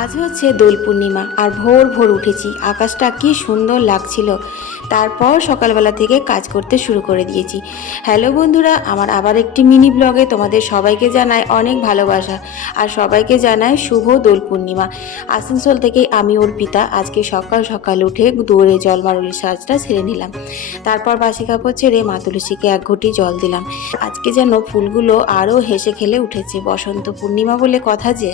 আজ হচ্ছে দোল পূর্ণিমা আর ভোর ভোর উঠেছি, আকাশটা কি সুন্দর লাগছিল। তারপর সকালবেলা থেকে কাজ করতে শুরু করে দিয়েছি। হ্যালো বন্ধুরা, আমার আবার একটি মিনি ব্লগে তোমাদের সবাইকে জানাই অনেক ভালোবাসা আর সবাইকে জানাই শুভ দোল পূর্ণিমা। আসানসোল থেকে আমি অর্পিতা আজকে সকাল সকাল উঠে দৌড়ে জলমারুলির সাজটা সেরে নিলাম। তারপর বাসি কাপড় ছেড়ে মা তুলসীকে এক ঘটি জল দিলাম। আজকে যেন ফুলগুলো আরও হেসে খেলে উঠেছে, বসন্ত পূর্ণিমা বলে কথা যে।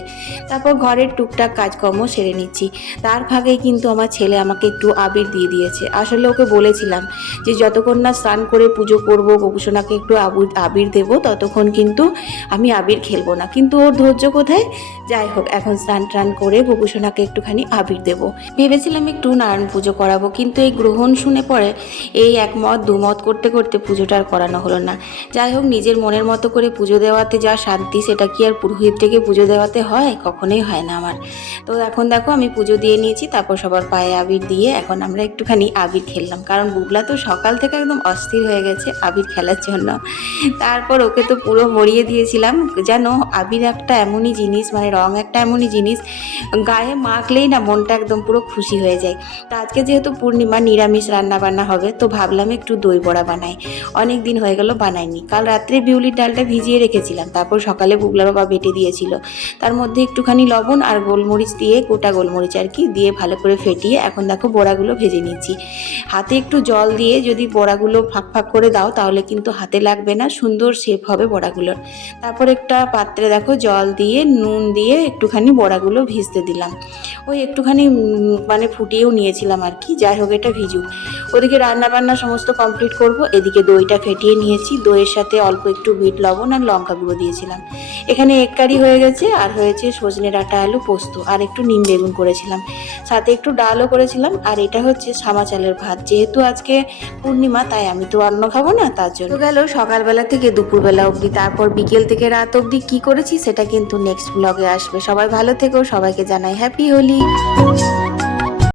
তারপর ঘরের টুকটাক কাজকর্ম সেরে নিচ্ছি। তার ফাঁকেই কিন্তু আমার ছেলে আমাকে একটু আবির দিয়ে দিয়েছে। আসলে ওকে বলেছিলাম যে যতক্ষণ না স্নান করে পুজো করবো, গোপুসোনাকে একটু আবির দেবো, ততক্ষণ কিন্তু আমি আবির খেলবো না। কিন্তু ওর ধৈর্য কোথায়। যাই হোক, এখন স্নান টান করে গোপুসোনাকে একটুখানি আবির দেবো। ভেবেছিলাম একটু নারায়ণ পুজো করাবো, কিন্তু এই গ্রহণ শুনে পরে এই একমত দুমত করতে করতে পুজোটা আর করানো হলো না। যাই হোক, নিজের মনের মতো করে পুজো দেওয়াতে যা শান্তি, সেটা কি আর পুরোহিত থেকে পুজো দেওয়াতে হয়? কখনোই হয় না আমার। তো এখন দেখো আমি পুজো দিয়ে নিয়েছি, তারপর সবার পায়ে আবির দিয়ে এখন আমরা একটুখানি আবির খেললাম, কারণ বুবলা তো সকাল থেকে একদম অস্থির হয়ে গেছে আবির খেলার জন্য। তারপর ওকে তো পুরো ভরিয়ে দিয়েছিলাম। যেন আবির একটা এমনই জিনিস, মানে রং একটা এমনই জিনিস, গায়ে মাখলেই না মনটা একদম পুরো খুশি হয়ে যায়। তো আজকে যেহেতু পূর্ণিমা, নিরামিষ রান্না বান্না হবে, তো ভাবলাম একটু দই বড়া বানাই। অনেক দিন হয়ে গেল বানাইনি। কাল রাত্রে বিউলির ডালটা ভিজিয়ে রেখেছিলাম, তারপর সকালে বুগলার বাবা বেটে দিয়েছিল। তার মধ্যে একটুখানি লবণ আর গোলমরিচ দিয়ে, গোটা গোলমরিচ আর কি দিয়ে ভালো করে ফেটিয়ে এখন দেখো বড়াগুলো ভেজে নিচ্ছি। হাতে একটু জল দিয়ে যদি বড়াগুলো ফাঁক ফাঁক করে দাও তাহলে কিন্তু হাতে লাগবে না, সুন্দর শেপ হবে বড়াগুলোর। তারপর একটা পাত্রে দেখো জল দিয়ে নুন দিয়ে একটুখানি বড়াগুলো ভিজতে দিলাম। ওই একটুখানি মানে ফুটিয়েও নিয়েছিলাম আর কি। যাই হোক, এটা ভিজুক। ওদিকে রান্না বান্না সমস্ত কমপ্লিট করব। এদিকে দইটা ফেটিয়ে নিয়েছি, দইয়ের সাথে অল্প একটু বিট লবণ আর লঙ্কা গুঁড়ো দিয়েছিলাম। এখানে এক কারি হয়ে গেছে, আর হয়েছে সজনে ডাঁটা আলু পোস্ত, আর একটু নিম বেগুন করেছিলাম, সাথে একটু ডালও করেছিলাম। আর এটা হচ্ছে সামা চালের ভাত। যেহেতু আজকে পূর্ণিমা, তাই আমি তো অন্ন খাবো না, তার জন্য। গেল সকালবেলা থেকে দুপুরবেলা অবধি, তারপর বিকেল থেকে রাত অবধি কি করেছি সেটা কিন্তু নেক্সট ব্লগে আসবে। সবাই ভালো থেকো, সবাইকে জানাই হ্যাপি হোলি।